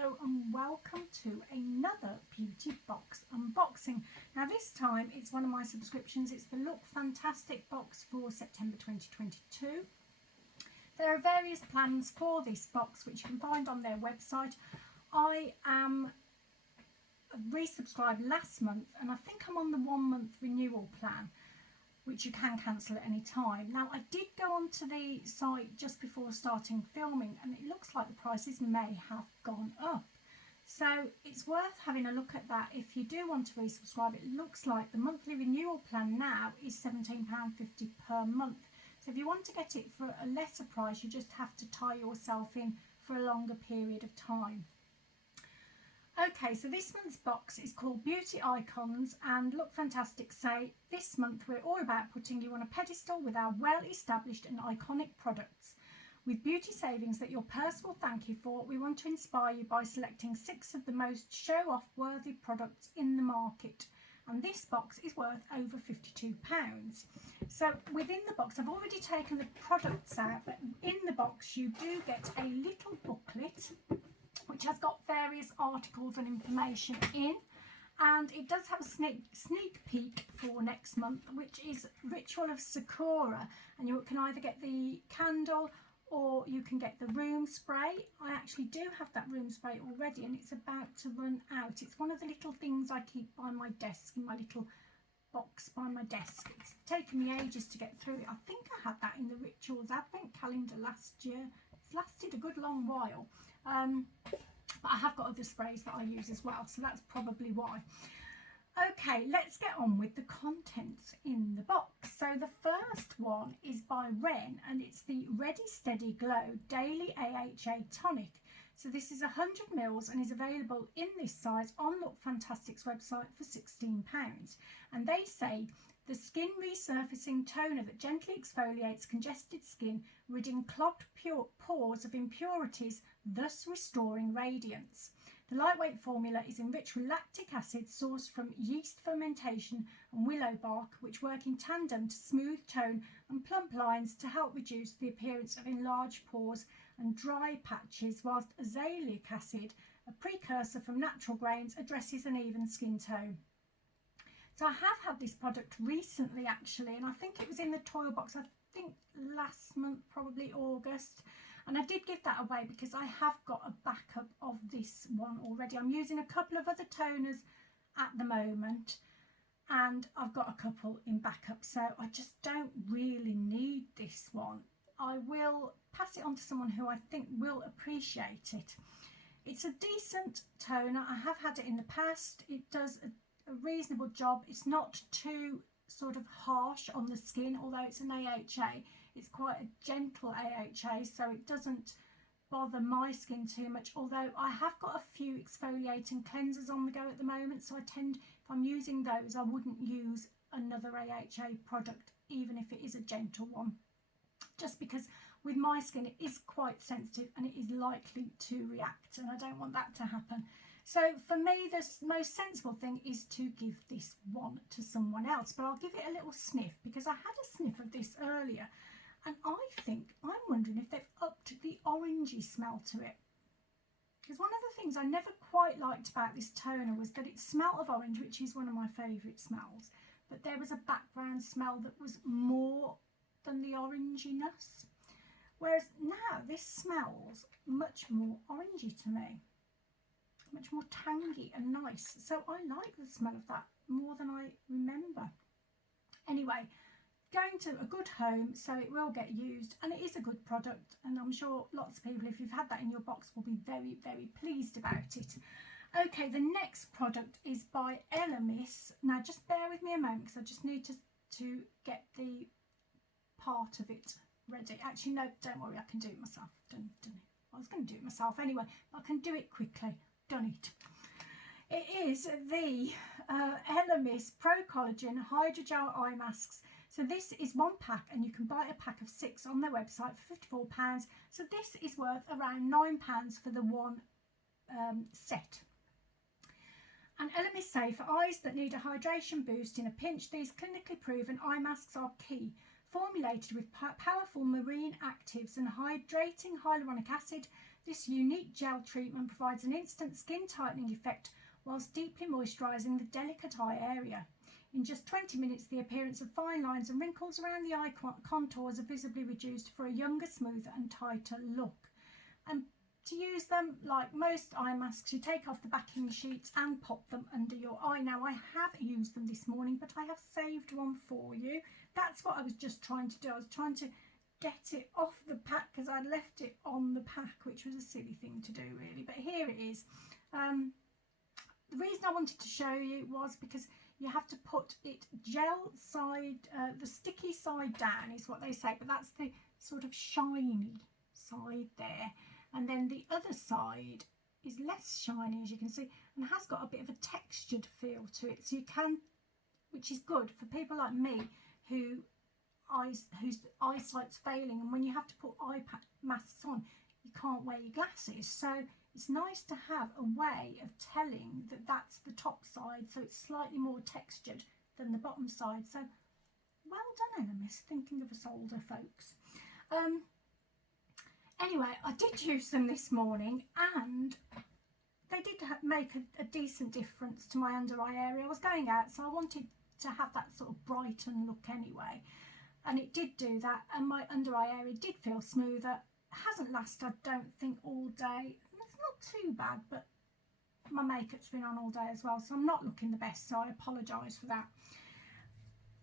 Hello and welcome to another beauty box unboxing. Now this time it's one of my subscriptions. It's the Look Fantastic box for September 2022. There are various plans for this box which you can find on their website. I am resubscribed last month and I think I'm on the 1 month renewal plan, which you can cancel at any time. Now I did go onto the site just before starting filming and it looks like the prices may have gone up. So it's worth having a look at that if you do want to resubscribe. It looks like the monthly renewal plan now is £17.50 per month. So if you want to get it for a lesser price, you just have to tie yourself in for a longer period of time. Okay, so this month's box is called Beauty Icons, and Look Fantastic say, this month we're all about putting you on a pedestal with our well-established and iconic products. With beauty savings that your purse will thank you for, we want to inspire you by selecting 6 of the most show-off worthy products in the market. And this box is worth over £52. So within the box, I've already taken the products out, but in the box you do get a little booklet which has got various articles and information in, and it does have a sneak peek for next month, which is Ritual of Sakura, and you can either get the candle or you can get the room spray. I actually do have that room spray already and it's about to run out. It's one of the little things I keep by my desk, in my little box by my desk. It's taken me ages to get through it. I think I had that in the Rituals Advent calendar last year. It's lasted a good long while. But I have got other sprays that I use as well, so that's probably why. Okay, let's get on with the contents in the box. So the first one is by Ren, and it's the Ready Steady Glow Daily AHA Tonic. So this is 100ml and is available in this size on Look Fantastic's website for £16. And they say the skin resurfacing toner that gently exfoliates congested skin, ridding clogged pores of impurities, thus restoring radiance. The lightweight formula is enriched with lactic acid sourced from yeast fermentation and willow bark, which work in tandem to smooth tone and plump lines to help reduce the appearance of enlarged pores and dry patches, whilst azelaic acid, a precursor from natural grains, addresses an even skin tone. So I have had this product recently actually, and I think it was in the toil box, I think last month, probably August. And I did give that away because I have got a backup of this one already. I'm using a couple of other toners at the moment and I've got a couple in backup, so I just don't really need this one. I will pass it on to someone who I think will appreciate it. It's a decent toner. I have had it in the past. It does a reasonable job. It's not too sort of harsh on the skin, although it's an AHA. It's quite a gentle AHA, so it doesn't bother my skin too much, although I have got a few exfoliating cleansers on the go at the moment, so I tend, if I'm using those, I wouldn't use another AHA product even if it is a gentle one, just because with my skin it is quite sensitive and it is likely to react, and I don't want that to happen. So for me, the most sensible thing is to give this one to someone else, but I'll give it a little sniff because I had a sniff of this earlier and I'm wondering if they've upped the orangey smell to it. Because one of the things I never quite liked about this toner was that it smelled of orange, which is one of my favourite smells, but there was a background smell that was more than the oranginess. Whereas now this smells much more orangey to me. Much more tangy and nice, so I like the smell of that more than I remember. Anyway, going to a good home, so it will get used and it is a good product, and I'm sure lots of people, if you've had that in your box, will be very, very pleased about it. Okay, the next product is by Elemis. Now just bear with me a moment because I just need to get the part of it ready. Actually no, don't worry, I can do it myself. I was going to do it myself anyway, but I can do it quickly. Done it. It is the Elemis Pro Collagen Hydrogel Eye Masks. So this is 1 pack and you can buy a pack of 6 on their website for £54. So this is worth around £9 for the one set. And Elemis say for eyes that need a hydration boost in a pinch, these clinically proven eye masks are key. Formulated with powerful marine actives and hydrating hyaluronic acid, This unique gel treatment provides an instant skin tightening effect whilst deeply moisturising the delicate eye area. In just 20 minutes, the appearance of fine lines and wrinkles around the eye contours are visibly reduced for a younger, smoother and tighter look. And to use them, like most eye masks, you take off the backing sheets and pop them under your eye. Now, I have used them this morning, but I have saved one for you. That's what I was just trying to do. I was trying to get it off the pack because I'd left it on the pack, which was a silly thing to do, really. But here it is. The reason I wanted to show you was because you have to put it gel side, the sticky side down is what they say, but that's the sort of shiny side there. And then the other side is less shiny, as you can see, and has got a bit of a textured feel to it. So you can, which is good for people like me whose eyesight's failing, and when you have to put eye masks on, you can't wear your glasses. So it's nice to have a way of telling that that's the top side, so it's slightly more textured than the bottom side. So well done, Elemis, thinking of us older folks. Anyway, I did use them this morning and they did make a decent difference to my under eye area. I was going out, so I wanted to have that sort of brighten look anyway, and it did do that, and my under eye area did feel smoother. Hasn't lasted, I don't think, all day. It's not too bad, but my makeup's been on all day as well, so I'm not looking the best, so I apologise for that.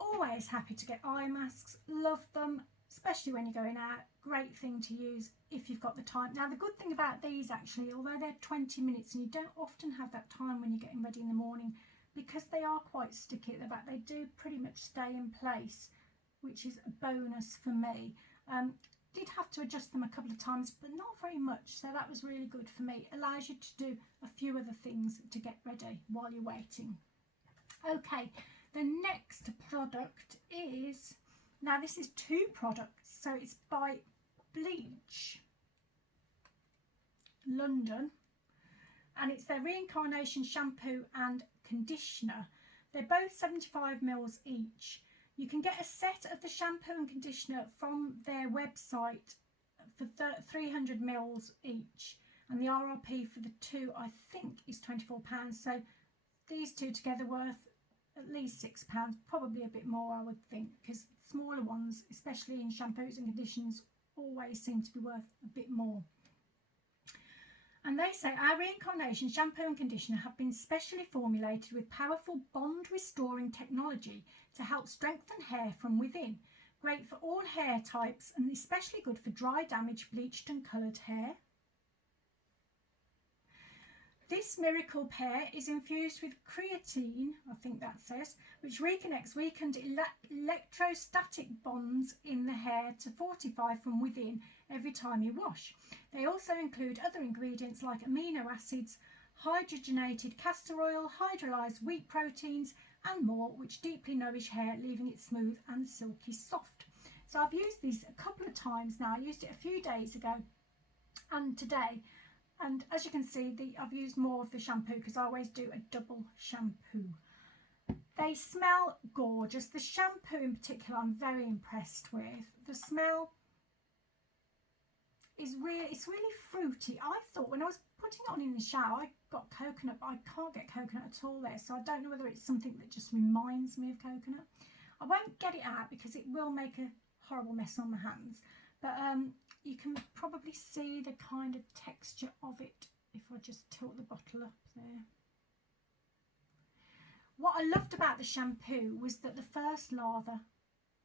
Always happy to get eye masks, love them, especially when you're going out. Great thing to use if you've got the time. Now, the good thing about these, actually, although they're 20 minutes and you don't often have that time when you're getting ready in the morning, because they are quite sticky at the back, they do pretty much stay in place, which is a bonus for me. Did have to adjust them a couple of times, but not very much, so that was really good for me. Allows you to do a few other things to get ready while you're waiting. Okay, the next product is, now this is two products, so it's by Bleach London, and it's their Reincarnation shampoo and conditioner. They're both 75ml each. You can get a set of the shampoo and conditioner from their website for 300ml each, and the RRP for the two, I think, is £24. So these two together worth at least £6, probably a bit more, I would think, because smaller ones, especially in shampoos and conditioners, always seem to be worth a bit more. And they say our Reincarnation shampoo and conditioner have been specially formulated with powerful bond restoring technology to help strengthen hair from within. Great for all hair types and especially good for dry, damaged, bleached and coloured hair. This miracle pear is infused with creatine, I think that says, which reconnects weakened electrostatic bonds in the hair to fortify from within every time you wash. They also include other ingredients like amino acids, hydrogenated castor oil, hydrolyzed wheat proteins and more, which deeply nourish hair, leaving it smooth and silky soft. So I've used these a couple of times now. I used it a few days ago and today. And as you can see, I've used more of the shampoo because I always do a double shampoo. They smell gorgeous. The shampoo in particular I'm very impressed with. The smell is it's really fruity. I thought when I was putting it on in the shower, I got coconut, but I can't get coconut at all there. So I don't know whether it's something that just reminds me of coconut. I won't get it out because it will make a horrible mess on my hands. But you can probably see the kind of texture of it if I just tilt the bottle up there. What I loved about the shampoo was that the first lather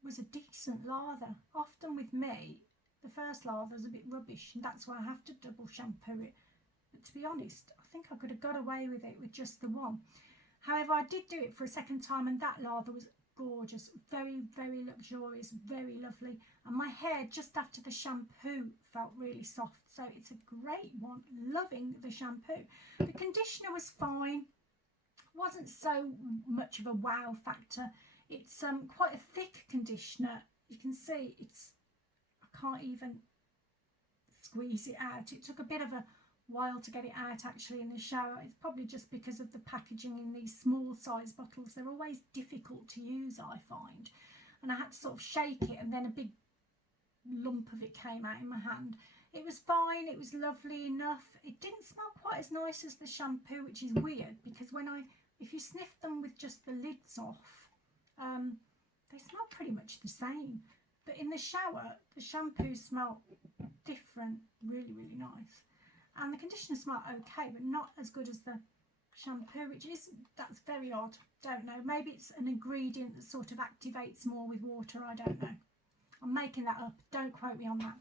was a decent lather. Often with me, the first lather is a bit rubbish, and that's why I have to double shampoo it. But to be honest, I think I could have got away with it with just the one. However, I did do it for a second time, and that lather was gorgeous, very, very luxurious, very lovely. And my hair just after the shampoo felt really soft, so it's a great one. Loving the shampoo. The conditioner was fine, wasn't so much of a wow factor. It's quite a thick conditioner. You can see I can't even squeeze it out. It took a bit of a while to get it out actually in the shower. It's probably just because of the packaging in these small size bottles. They're always difficult to use, I find, and I had to sort of shake it, and then a big lump of it came out in my hand. It was fine, it was lovely enough. It didn't smell quite as nice as the shampoo, which is weird because if you sniff them with just the lids off, they smell pretty much the same. But in the shower, the shampoos smell different, really, really nice. And the conditioner smelled okay, but not as good as the shampoo, that's very odd. Don't know. Maybe it's an ingredient that sort of activates more with water. I don't know. I'm making that up. Don't quote me on that.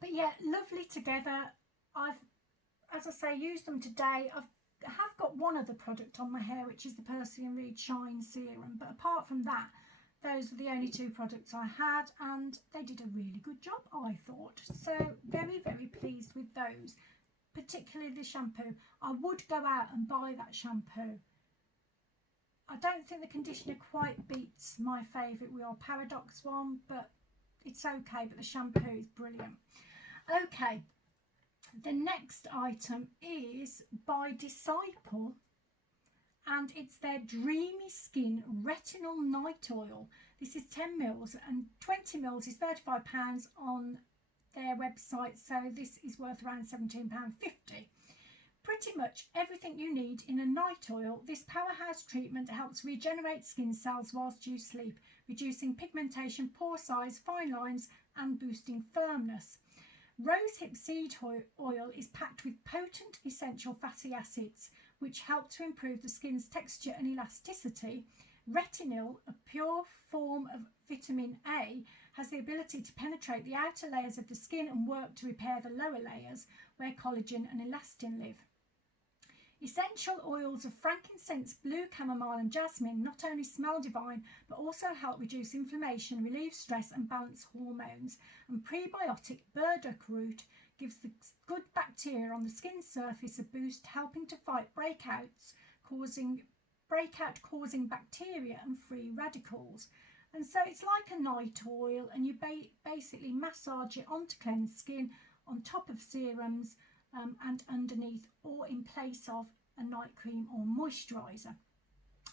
But yeah, lovely together. I've, as I say, used them today. I have got one other product on my hair, which is the Percy and Reed Shine Serum. But apart from that, those were the only two products I had, and they did a really good job, I thought. So very, very pleased with those, particularly the shampoo. I would go out and buy that shampoo. I don't think the conditioner quite beats my favourite Real Paradox one, but it's okay, but the shampoo is brilliant. Okay, the next item is by Disciple, and it's their Dreamy Skin Retinol Night Oil. This is 10 mils and 20 mils is £35 on their website, so this is worth around £17.50. Pretty much everything you need in a night oil. This powerhouse treatment helps regenerate skin cells whilst you sleep, reducing pigmentation, pore size, fine lines and boosting firmness. Rosehip seed oil is packed with potent essential fatty acids which help to improve the skin's texture and elasticity. Retinol, a pure form of vitamin A, has the ability to penetrate the outer layers of the skin and work to repair the lower layers where collagen and elastin live. Essential oils of frankincense, blue chamomile and jasmine not only smell divine but also help reduce inflammation, relieve stress and balance hormones. And prebiotic burdock root gives the good bacteria on the skin surface a boost, helping to fight breakout causing bacteria and free radicals. And so it's like a night oil, and you basically massage it onto cleansed skin on top of serums and underneath or in place of a night cream or moisturiser.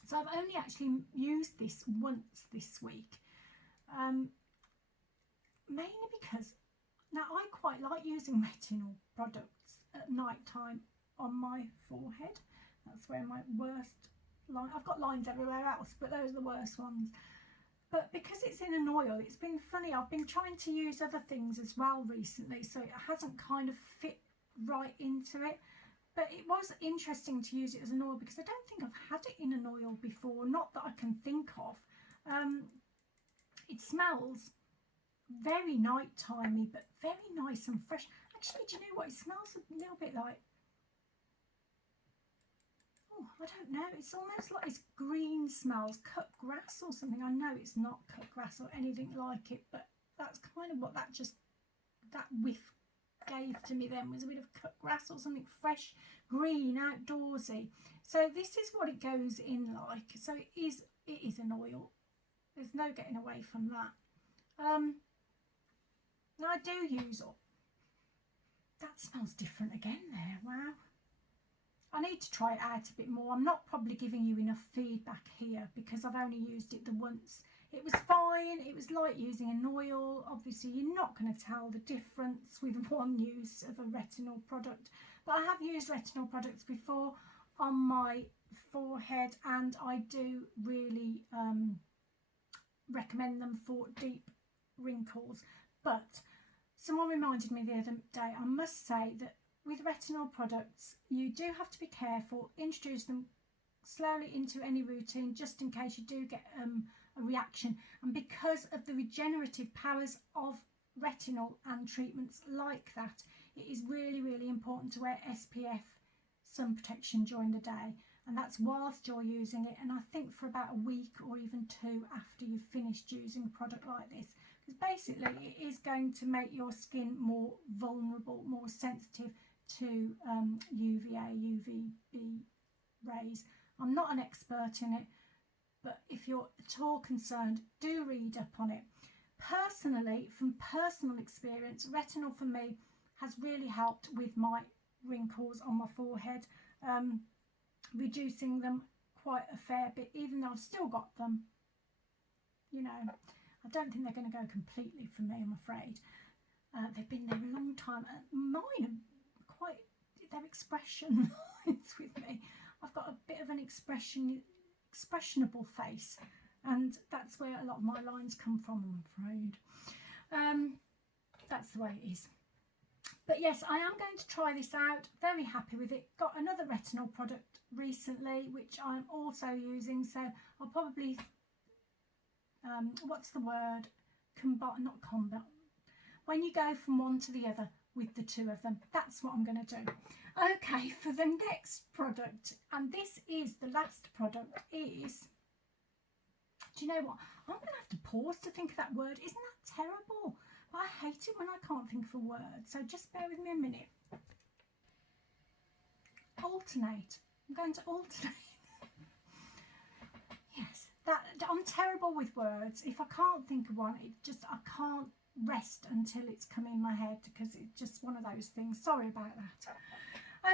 So I've only actually used this once this week, mainly because now I quite like using retinol products at night time on my forehead. That's where my worst line, I've got lines everywhere else, but those are the worst ones. But because it's in an oil, it's been funny. I've been trying to use other things as well recently, so it hasn't kind of fit right into it. But it was interesting to use it as an oil because I don't think I've had it in an oil before, not that I can think of. It smells very night-timey, but very nice and fresh. Actually, do you know what? It smells a little bit like, oh, I don't know. It's almost like it's green smells, cut grass or something. I know it's not cut grass or anything like it, but that's kind of what that whiff gave to me then, was a bit of cut grass or something fresh, green, outdoorsy. So this is what it goes in like. So it is an oil. There's no getting away from that. Now I do use, that smells different again there. Wow. I need to try it out a bit more. I'm not probably giving you enough feedback here because I've only used it the once. It was fine. It was like using an oil. Obviously, you're not going to tell the difference with one use of a retinol product. But I have used retinol products before on my forehead, and I do really recommend them for deep wrinkles. But someone reminded me the other day, I must say that with retinol products, you do have to be careful. Introduce them slowly into any routine just in case you do get a reaction. And because of the regenerative powers of retinol and treatments like that, it is really, really important to wear SPF sun protection during the day. And that's whilst you're using it. And I think for about a week or even two after you've finished using a product like this. Because basically it is going to make your skin more vulnerable, more sensitive to UVA, UVB rays. I'm not an expert in it, but if you're at all concerned, do read up on it. Personally, from personal experience, retinol for me has really helped with my wrinkles on my forehead, reducing them quite a fair bit, even though I've still got them. You know, I don't think they're going to go completely for me, I'm afraid. They've been there a long time. Mine are quite, their expression lines with me. I've got a bit of an expressionable face, and that's where a lot of my lines come from, I'm afraid. That's the way it is. But yes, I am going to try this out. Very happy with it. Got another retinol product recently, which I'm also using. So I'll probably, what's the word? Not combat. When you go from one to the other with the two of them, that's what I'm going to do. Okay, for the next product, and this is the last product, is, do you know what? I'm going to have to pause to think of that word. Isn't that terrible? But I hate it when I can't think of a word. So just bear with me a minute. Alternate. I'm going to alternate. Yes, I'm terrible with words. If I can't think of one, I can't rest until it's come in my head, because it's just one of those things. Sorry about that.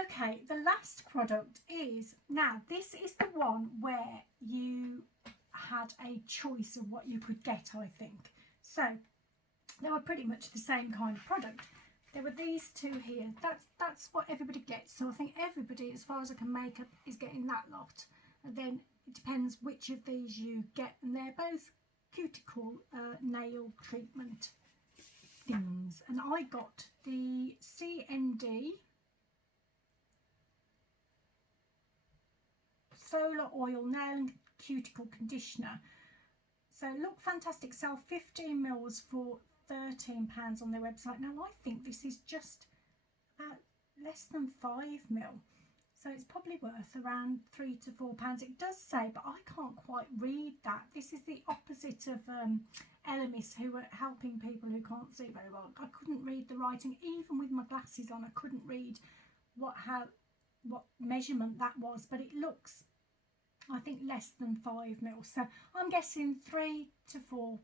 Okay, the last product is, now this is the one where you had a choice of what you could get, I think. So they were pretty much the same kind of product. There were these two here. That's what everybody gets. So I think everybody, as far as I can make up, is getting that lot. And then it depends which of these you get, and they're both cuticle nail treatment things. And I got the CND Solar Oil Nail and Cuticle Conditioner. So look fantastic. Sell 15 mils for £13 on their website. Now I think this is just about less than 5 mil. So it's probably worth around £3 to £4. It does say, but I can't quite read that. This is the opposite of Elemis, who are helping people who can't see very well. I couldn't read the writing. Even with my glasses on, I couldn't read what measurement that was. But it looks, I think, less than 5 mil. So I'm guessing £3 to £4.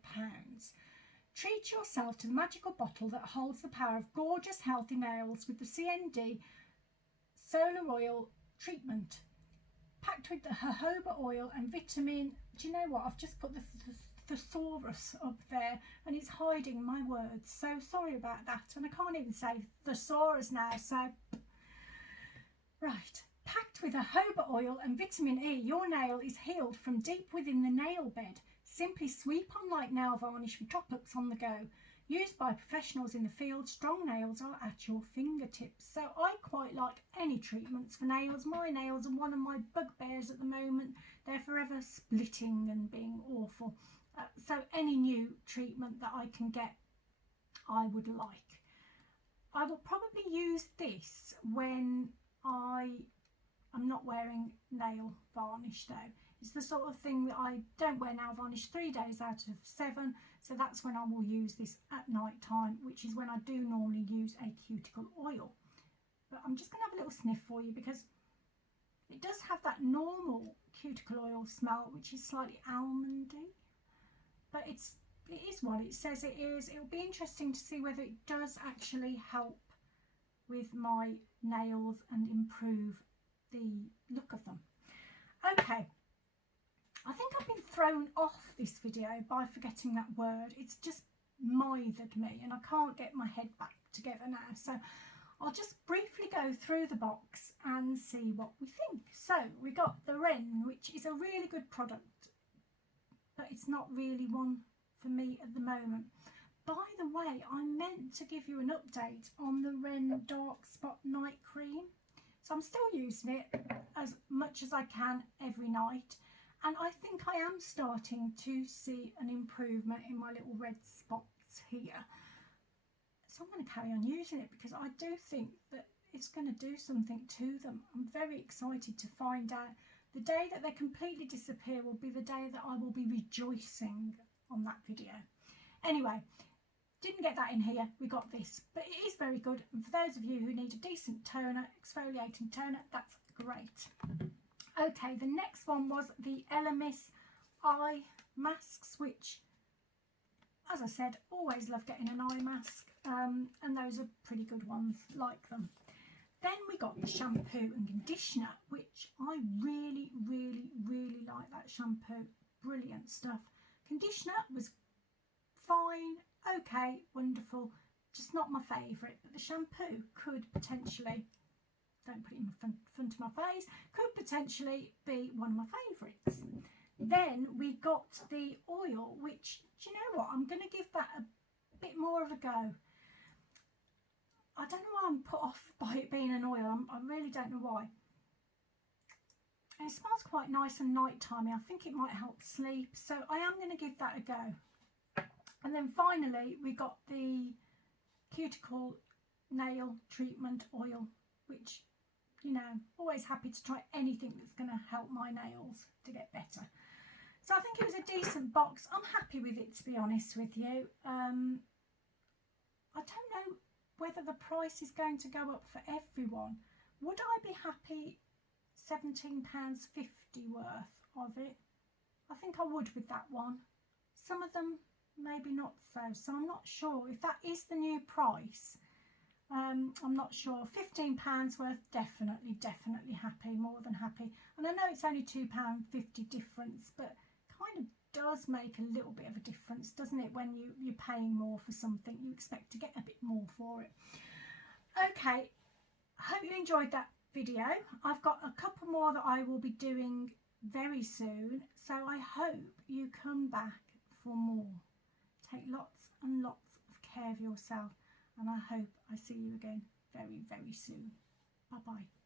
Treat yourself to the magical bottle that holds the power of gorgeous, healthy nails with the CND Solar Oil treatment, packed with the jojoba oil and vitamin. Do you know what? I've just put the thesaurus up there and it's hiding my words. So sorry about that. And I can't even say thesaurus now. So, right. Packed with jojoba oil and vitamin E, your nail is healed from deep within the nail bed. Simply sweep on like nail varnish with droplets on the go. Used by professionals in the field, strong nails are at your fingertips. So I quite like any treatments for nails. My nails are one of my bugbears at the moment. They're forever splitting and being awful. So any new treatment that I can get, I would like. I will probably use this when I'm not wearing nail varnish though. It's the sort of thing that I don't wear nail varnish 3 days out of 7, so that's when I will use this at night time, which is when I do normally use a cuticle oil. But I'm just going to have a little sniff for you, because it does have that normal cuticle oil smell, which is slightly almondy, but it is what it says it is. It'll be interesting to see whether it does actually help with my nails and improve the look of them. Okay. I think I've been thrown off this video by forgetting that word. It's just mithered me and I can't get my head back together now. So I'll just briefly go through the box and see what we think. So we got the Ren, which is a really good product, but it's not really one for me at the moment. By the way, I meant to give you an update on the Ren Dark Spot Night Cream. So I'm still using it as much as I can every night. And I think I am starting to see an improvement in my little red spots here. So I'm going to carry on using it, because I do think that it's going to do something to them. I'm very excited to find out. The day that they completely disappear will be the day that I will be rejoicing on that video. Anyway, didn't get that in here. We got this. But it is very good. And for those of you who need a decent toner, exfoliating toner, that's great. Okay, the next one was the Elemis eye masks, which, as I said, always love getting an eye mask, and those are pretty good ones, like them. Then we got the shampoo and conditioner, which I really, really, really like that shampoo. Brilliant stuff. Conditioner was fine, okay, wonderful. just not my favourite. But the shampoo could potentially, don't put it in front of my face, could potentially be one of my favourites. Then we got the oil, which, do you know what, I'm going to give that a bit more of a go. I don't know why I'm put off by it being an oil. I really don't know why. And it smells quite nice and night-timey. I think it might help sleep, so I am going to give that a go. And then finally we got the cuticle nail treatment oil, which, you know, always happy to try anything that's going to help my nails to get better. So I think it was a decent box. I'm happy with it, to be honest with you. I don't know whether the price is going to go up for everyone. Would I be happy £17.50 worth of it? I think I would with that one. Some of them maybe not so I'm not sure if that is the new price. I'm not sure. £15 worth, definitely happy, more than happy. And I know it's only £2.50 difference, but kind of does make a little bit of a difference, doesn't it? When you're paying more for something, you expect to get a bit more for it. Okay, hope you enjoyed that video. I've got a couple more that I will be doing very soon, so I hope you come back for more. Take lots and lots of care of yourself, and I hope I see you again very, very soon. Bye bye.